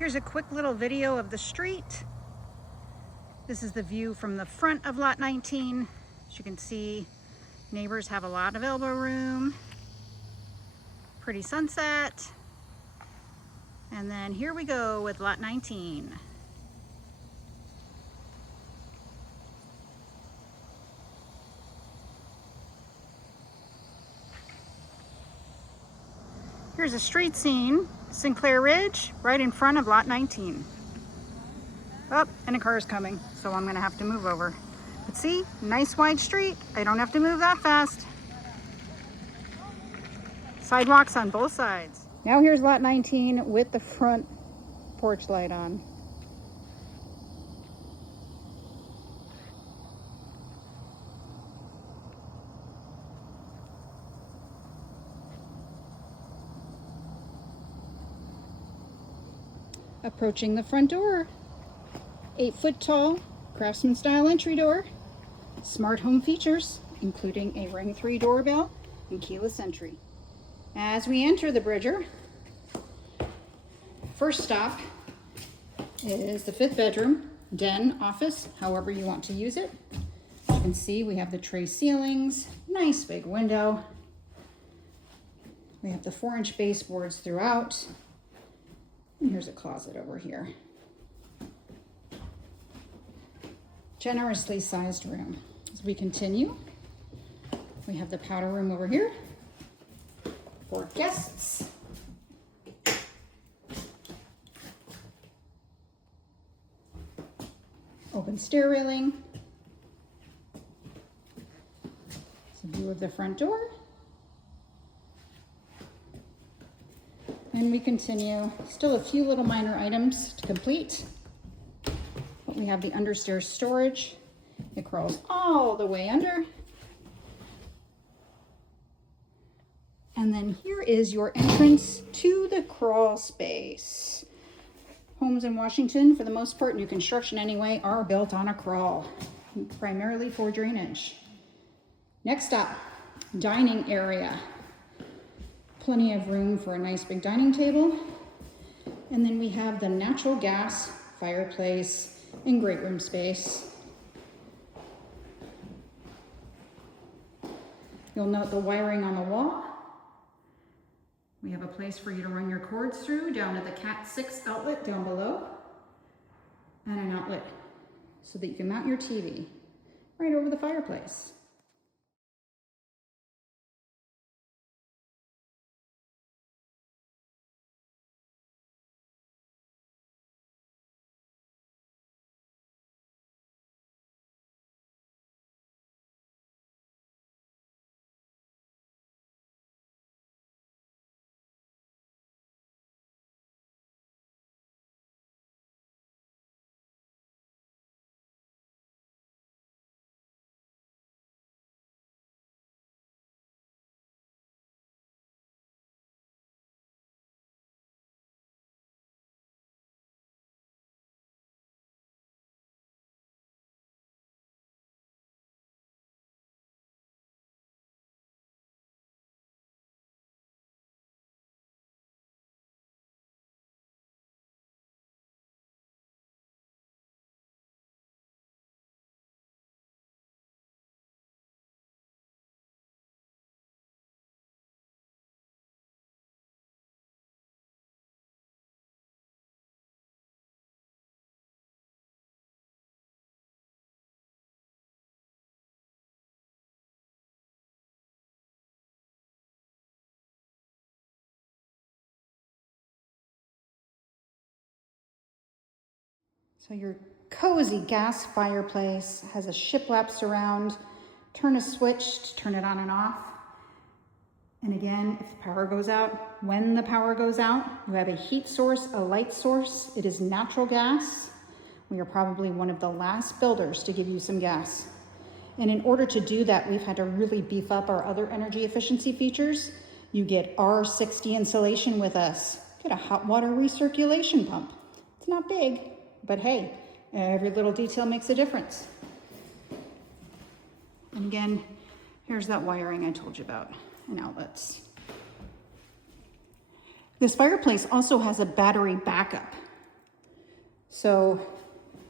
Here's a quick little video of the street. This is the view from the front of lot 19. As you can see, neighbors have a lot of elbow room. Pretty sunset. And then here we go with lot 19. Here's a street scene, Sinclair Ridge, right in front of lot 19. Oh, and a car is coming, so I'm gonna have to move over. But see, nice wide street. I don't have to move that fast. Sidewalks on both sides. Now here's lot 19 with the front porch light on. Approaching the front door. 8-foot tall, craftsman style entry door. Smart home features, including a Ring 3 doorbell and keyless entry. As we enter the Bridger, first stop is the 5th bedroom, den, office, however you want to use it. As you can see, we have the tray ceilings, nice big window. We have the 4-inch baseboards throughout. And here's a closet over here. Generously sized room. As we continue, we have the powder room over here for guests. Open stair railing. It's a view of the front door. And we continue, still a few little minor items to complete. But we have the understairs storage. It crawls all the way under. And then here is your entrance to the crawl space. Homes in Washington, for the most part, new construction anyway, are built on a crawl, primarily for drainage. Next up, dining area. Plenty of room for a nice big dining table. And then we have the natural gas fireplace and great room space. You'll note the wiring on the wall. We have a place for you to run your cords through down to the Cat 6 outlet down below, and an outlet so that you can mount your TV right over the fireplace. So your cozy gas fireplace has a shiplap surround. Turn a switch to turn it on and off. And again, if the power goes out, when the power goes out, you have a heat source, a light source. It is natural gas. We are probably one of the last builders to give you some gas. And in order to do that, we've had to really beef up our other energy efficiency features. You get R60 insulation with us. Get a hot water recirculation pump. It's not big, but hey, every little detail makes a difference. And again, here's that wiring I told you about, and outlets. This fireplace also has a battery backup. So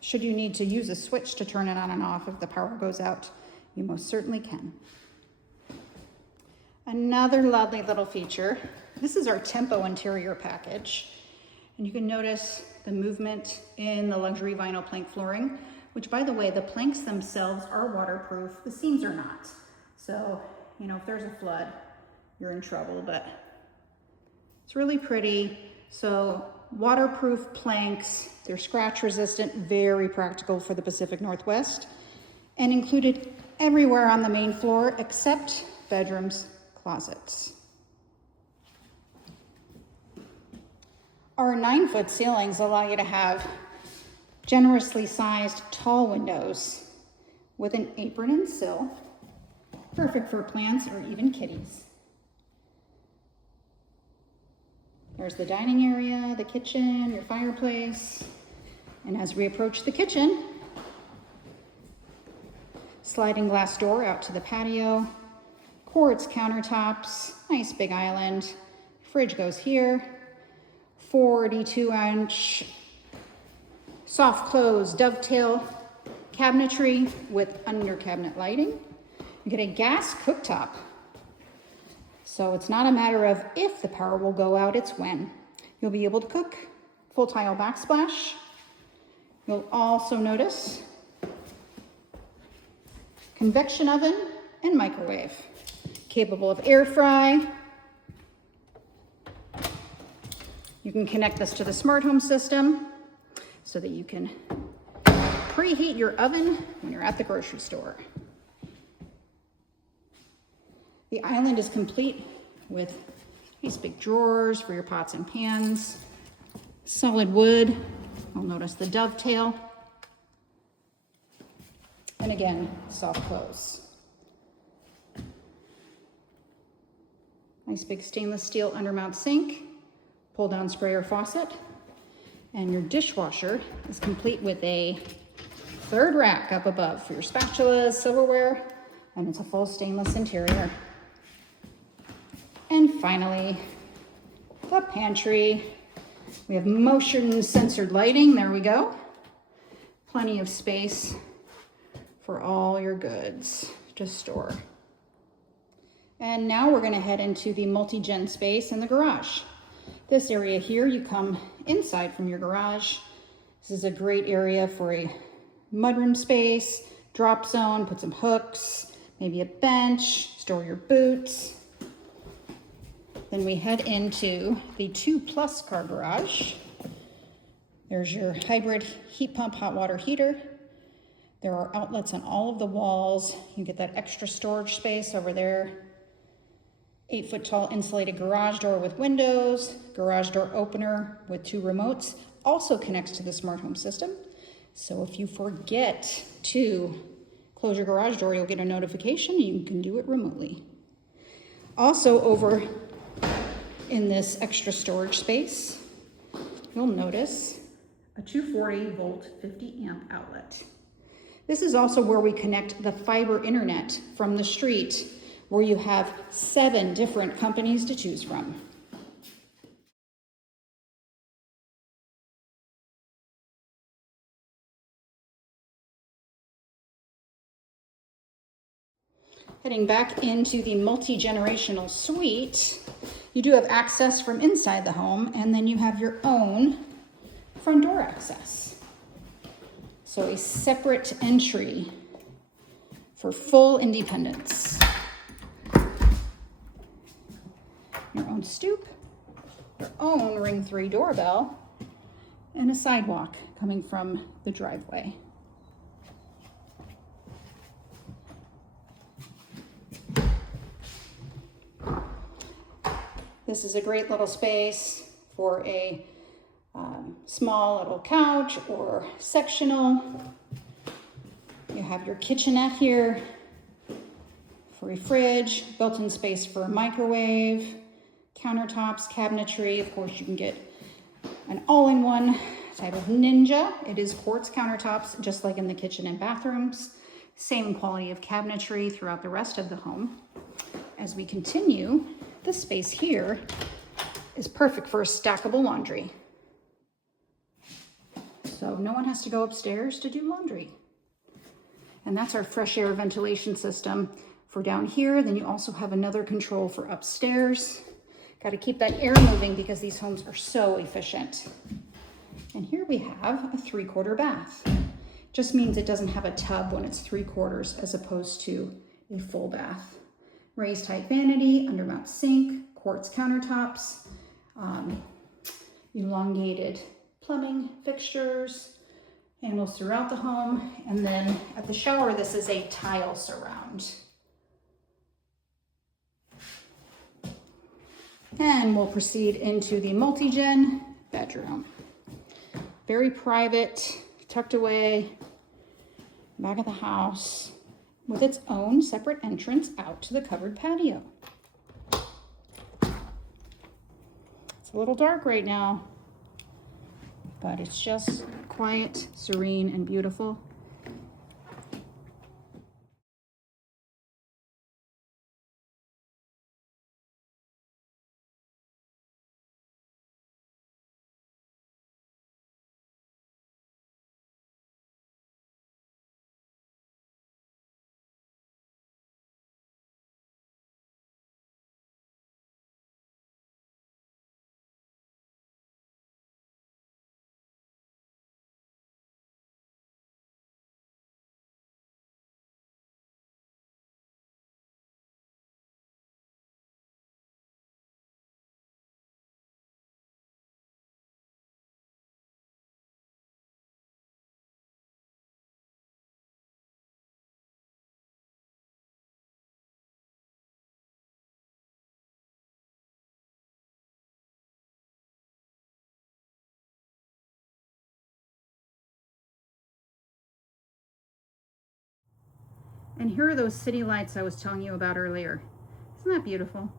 should you need to use a switch to turn it on and off if the power goes out, you most certainly can. Another lovely little feature, this is our Tempo interior package. And you can notice the movement in the luxury vinyl plank flooring, which, by the way, the planks themselves are waterproof. The seams are not. So, you know, if there's a flood, you're in trouble, but it's really pretty. So waterproof planks, they're scratch resistant, very practical for the Pacific Northwest, and included everywhere on the main floor except bedrooms, closets. Our 9-foot ceilings allow you to have generously sized tall windows with an apron and sill, perfect for plants or even kitties. There's the dining area, the kitchen, your fireplace. And as we approach the kitchen, sliding glass door out to the patio, quartz countertops, nice big island, fridge goes here, 42-inch soft close dovetail cabinetry with under cabinet lighting. You get a gas cooktop. So it's not a matter of if the power will go out, it's when. You'll be able to cook. Full tile backsplash. You'll also notice convection oven and microwave. Capable of air fry. You can connect this to the smart home system so that you can preheat your oven when you're at the grocery store. The island is complete with these big drawers for your pots and pans, solid wood. You'll notice the dovetail. And again, soft close. Nice big stainless steel undermount sink, pull down sprayer faucet, and your dishwasher is complete with a third rack up above for your spatulas, silverware, and it's a full stainless interior. And finally, the pantry. We have motion censored lighting, there we go. Plenty of space for all your goods to store. And now we're gonna head into the multi-gen space in the garage. This area here, you come inside from your garage. This is a great area for a mudroom space, drop zone, put some hooks, maybe a bench, store your boots. Then we head into the 2+ car garage. There's your hybrid heat pump hot water heater. There are outlets on all of the walls. You get that extra storage space over there. 8-foot tall insulated garage door with windows, garage door opener with 2 remotes, also connects to the smart home system. So if you forget to close your garage door, you'll get a notification. You can do it remotely. Also over in this extra storage space, you'll notice a 240 volt 50 amp outlet. This is also where we connect the fiber internet from the street, where you have 7 different companies to choose from. Heading back into the multi-generational suite, you do have access from inside the home, and then you have your own front door access. So a separate entry for full independence. Your own stoop, your own Ring 3 doorbell, and a sidewalk coming from the driveway. This is a great little space for a small little couch or sectional. You have your kitchenette here for a fridge, built-in space for a microwave, countertops, cabinetry. Of course, you can get an all-in-one type of ninja. It is quartz countertops, just like in the kitchen and bathrooms. Same quality of cabinetry throughout the rest of the home. As we continue, this space here is perfect for a stackable laundry. So no one has to go upstairs to do laundry. And that's our fresh air ventilation system for down here. Then you also have another control for upstairs. Got to keep that air moving because these homes are so efficient. And here we have a 3/4 bath. Just means it doesn't have a tub when it's 3/4 as opposed to a full bath. Raised height vanity, undermount sink, quartz countertops, elongated plumbing fixtures, handles throughout the home. And then at the shower, this is a tile surround. And we'll proceed into the multi-gen bedroom. Very private, tucked away, back of the house, with its own separate entrance out to the covered patio. It's a little dark right now, but it's just quiet, serene, and beautiful. And here are those city lights I was telling you about earlier. Isn't that beautiful?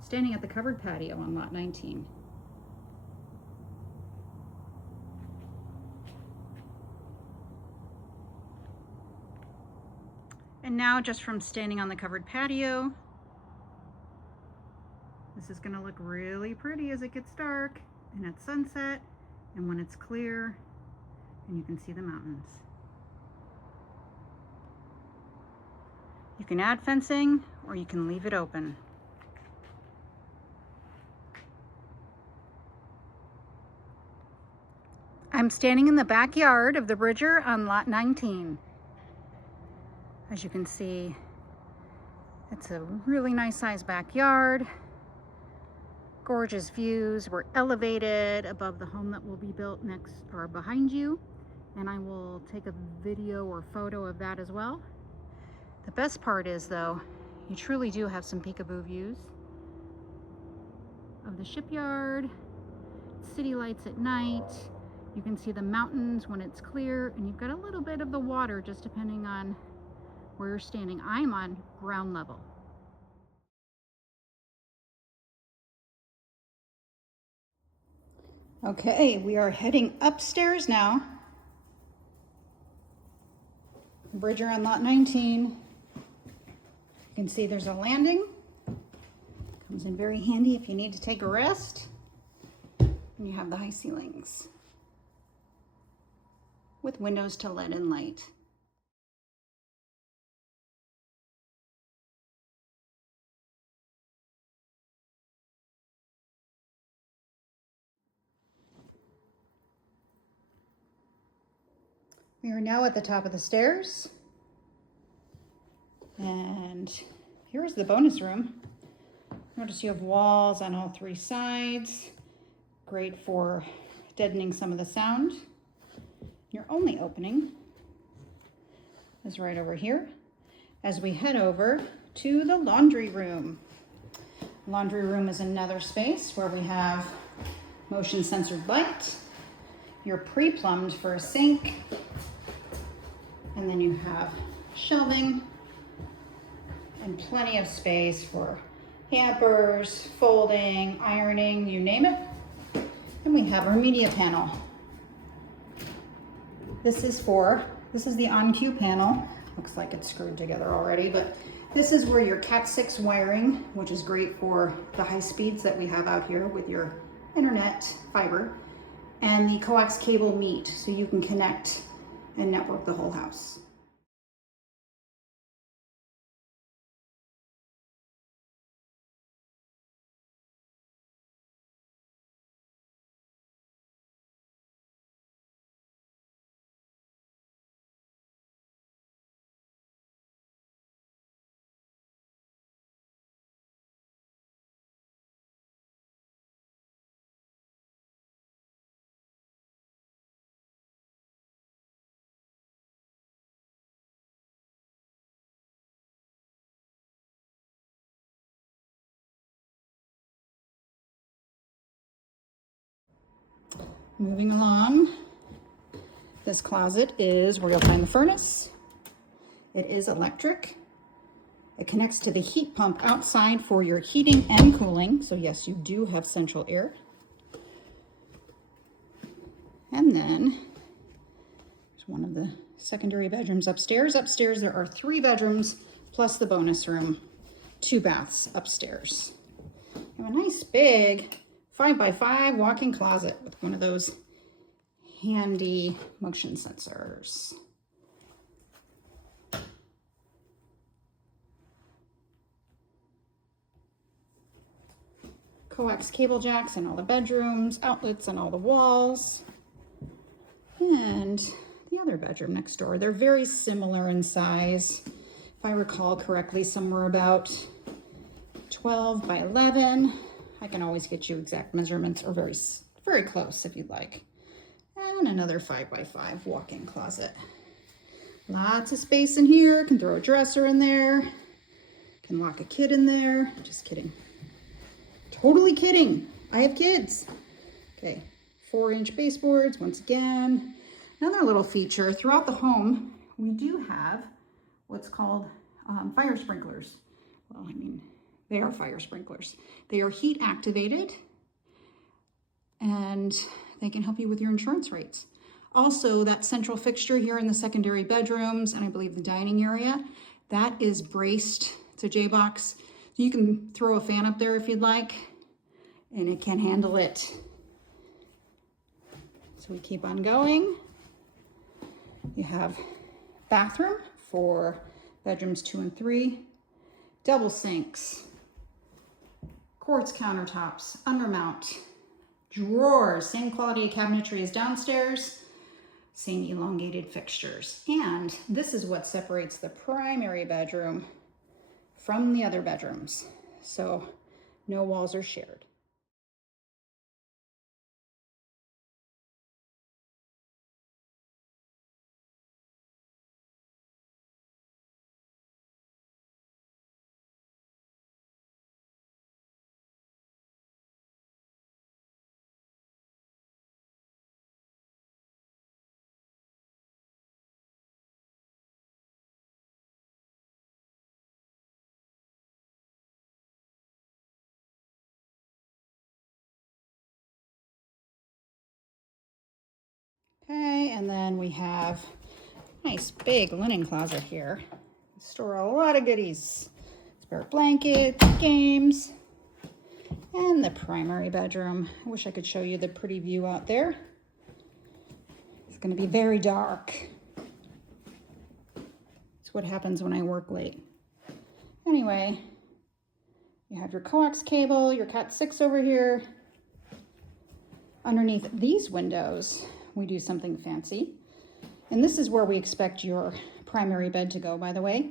Standing at the covered patio on lot 19. And now, just from standing on the covered patio, this is gonna look really pretty as it gets dark and at sunset and when it's clear and you can see the mountains. You can add fencing or you can leave it open. I'm standing in the backyard of the Bridger on lot 19. As you can see, it's a really nice sized backyard. Gorgeous views. We're elevated above the home that will be built next or behind you. And I will take a video or photo of that as well. The best part is, though, you truly do have some peekaboo views of the shipyard, city lights at night. You can see the mountains when it's clear, and you've got a little bit of the water just depending on where you're standing. I'm on ground level. Okay, we are heading upstairs now. Bridger on lot 19. You can see there's a landing. Comes in very handy if you need to take a rest. And you have the high ceilings with windows to let in light. We are now at the top of the stairs. And here's the bonus room. Notice you have walls on all 3 sides. Great for deadening some of the sound. Your only opening is right over here as we head over to the laundry room. Laundry room is another space where we have motion sensored light. You're pre-plumbed for a sink. And then you have shelving and plenty of space for hampers, folding, ironing, you name it. And we have our media panel. This is the on-cue panel. Looks like it's screwed together already, but this is where your Cat 6 wiring, which is great for the high speeds that we have out here with your internet fiber, and the coax cable meet so you can connect and network the whole house. Moving along, this closet is where you'll find the furnace. It is electric. It connects to the heat pump outside for your heating and cooling. So yes, you do have central air. And then there's one of the secondary bedrooms upstairs. Upstairs there are 3 bedrooms plus the bonus room, 2 baths upstairs. You have a nice big 5x5 walk-in closet with one of those handy motion sensors. Coax cable jacks in all the bedrooms, outlets on all the walls. And the other bedroom next door, they're very similar in size. If I recall correctly, somewhere about 12 by 11. I can always get you exact measurements, or very close if you'd like. And another 5x5 walk-in closet. Lots of space in here. Can throw a dresser in there. Can lock a kid in there. Just kidding. Totally kidding. I have kids. Okay, 4-inch baseboards once again. Another little feature throughout the home, we do have what's called fire sprinklers. Well, I mean, they are fire sprinklers. They are heat activated and they can help you with your insurance rates. Also, that central fixture here in the secondary bedrooms and I believe the dining area, that is braced. It's a J-box. So you can throw a fan up there if you'd like, and it can handle it. So we keep on going. You have bathroom for bedrooms 2 and 3, double sinks, quartz countertops, undermount, drawers, same quality of cabinetry as downstairs, same elongated fixtures. And this is what separates the primary bedroom from the other bedrooms. So no walls are shared. Okay, and then we have a nice big linen closet here. Store a lot of goodies. Spare blankets, games, and the primary bedroom. I wish I could show you the pretty view out there. It's going to be very dark. It's what happens when I work late. Anyway, you have your coax cable, your Cat 6 over here. Underneath these windows, we do something fancy. And this is where we expect your primary bed to go, by the way.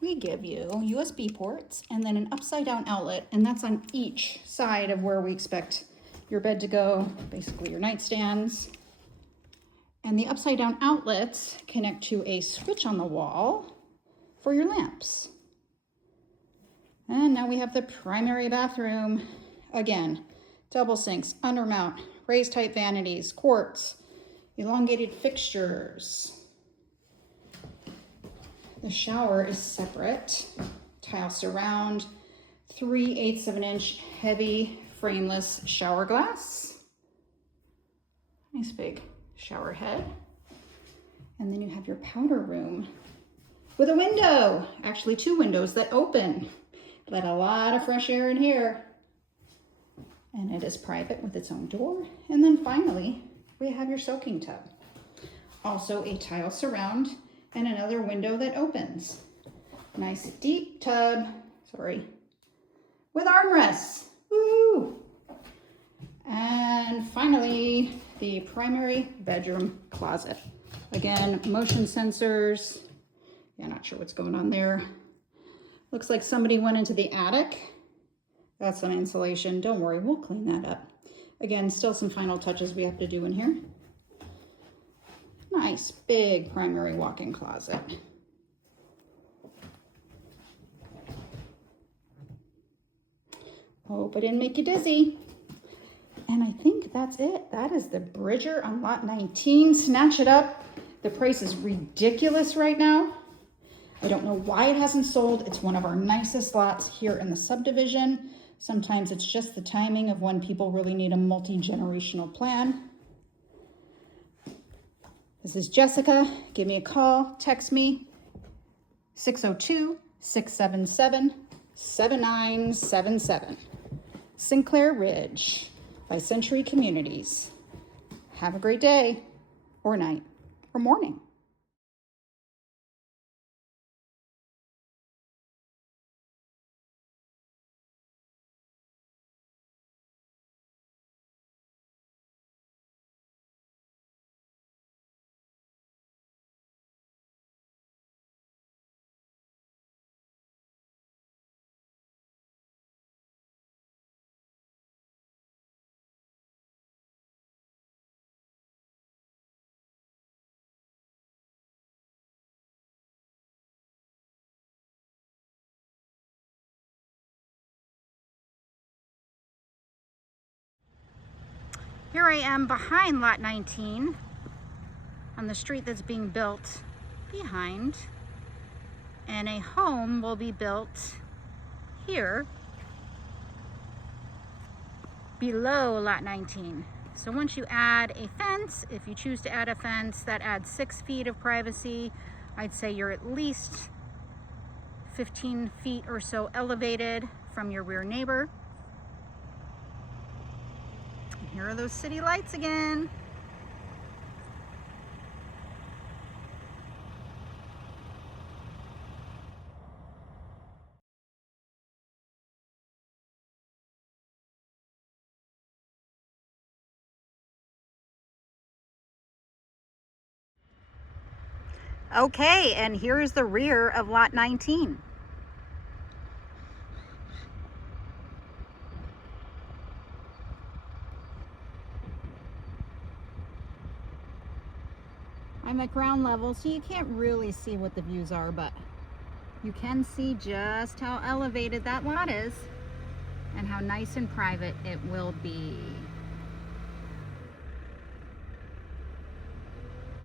We give you USB ports and then an upside down outlet, and that's on each side of where we expect your bed to go, basically your nightstands. And the upside down outlets connect to a switch on the wall for your lamps. And now we have the primary bathroom. Again, double sinks, undermount, raised height vanities, quartz, elongated fixtures. The shower is separate, tile surround, 3/8 of an inch heavy frameless shower glass. Nice big shower head. And then you have your powder room with a window, actually 2 windows that open. Let a lot of fresh air in here. and it is private with its own door. And then finally, we have your soaking tub. Also a tile surround and another window that opens. Nice deep tub, with armrests. Woo! And finally, the primary bedroom closet. Again, motion sensors. Yeah, not sure what's going on there. Looks like somebody went into the attic. That's some insulation. Don't worry, we'll clean that up. Again, still some final touches we have to do in here. Nice big primary walk-in closet. Hope I didn't make you dizzy. And I think that's it. That is the Bridger on lot 19. Snatch it up. The price is ridiculous right now. I don't know why it hasn't sold. It's one of our nicest lots here in the subdivision. Sometimes it's just the timing of when people really need a multi-generational plan. This is Jessica. Give me a call, text me, 602-677-7977. Sinclair Ridge by Century Communities. Have a great day, or night, or morning. Here I am behind lot 19 on the street that's being built behind, and a home will be built here below lot 19. So once you add a fence, if you choose to add a fence, that adds 6 feet of privacy. I'd say you're at least 15 feet or so elevated from your rear neighbor. Here are those city lights again. Okay, and here's the rear of lot 19. I'm at ground level, so you can't really see what the views are, but you can see just how elevated that lot is and how nice and private it will be.